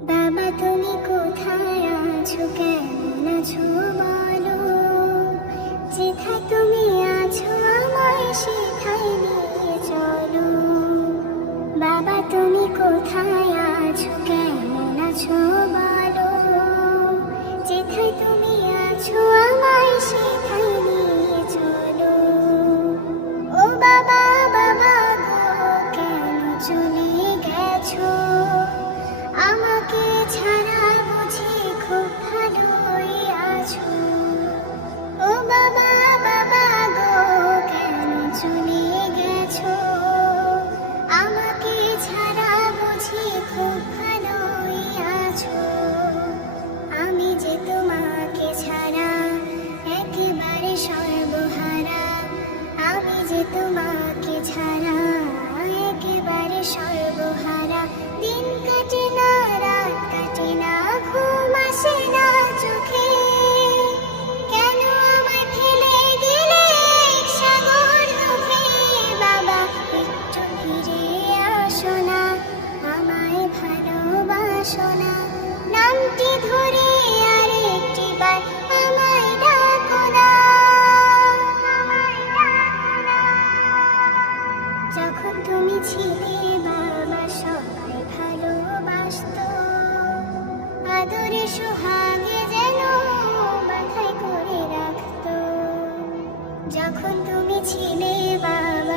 বাবা তুমি কোথায় আছো? কেমন আছো বলো? যেথায় তুমি আছো আমায় সেথায়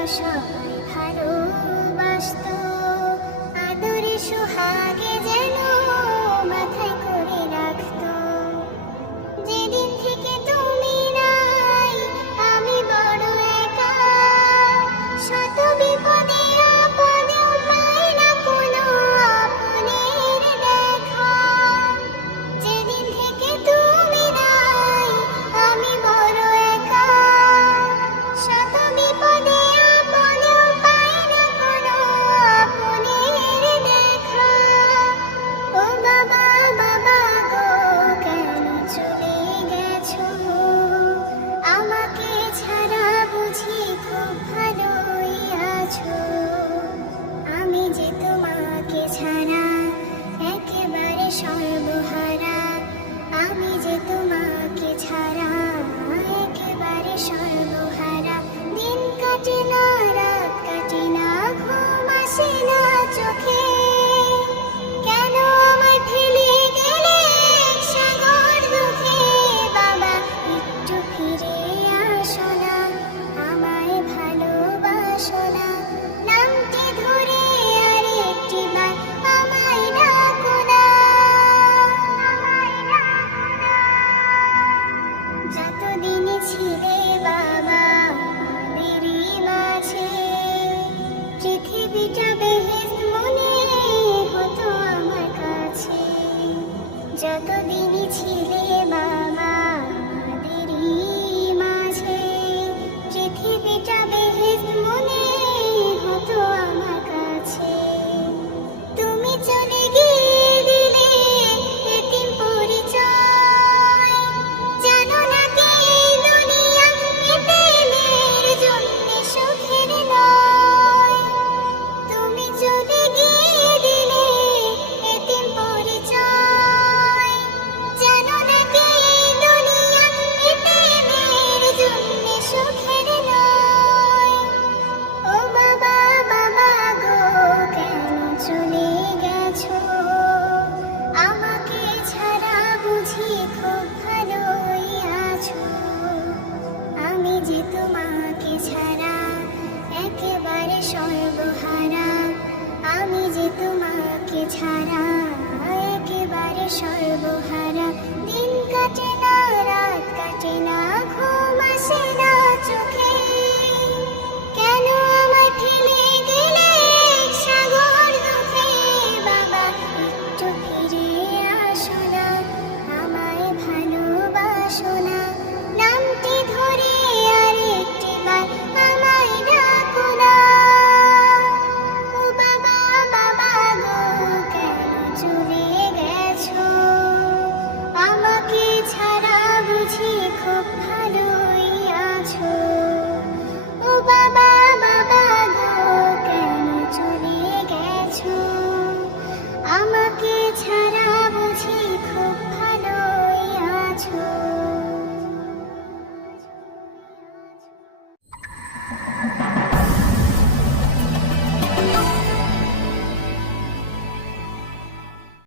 上 কতদিনই ছিলে মামা। যে তোমাকে ছাড়া একেবারে সর্বহারা। আমি যে তোমাকে ছাড়া একেবারে সর্বহারা। দিন কাটে না, রাত কাটে না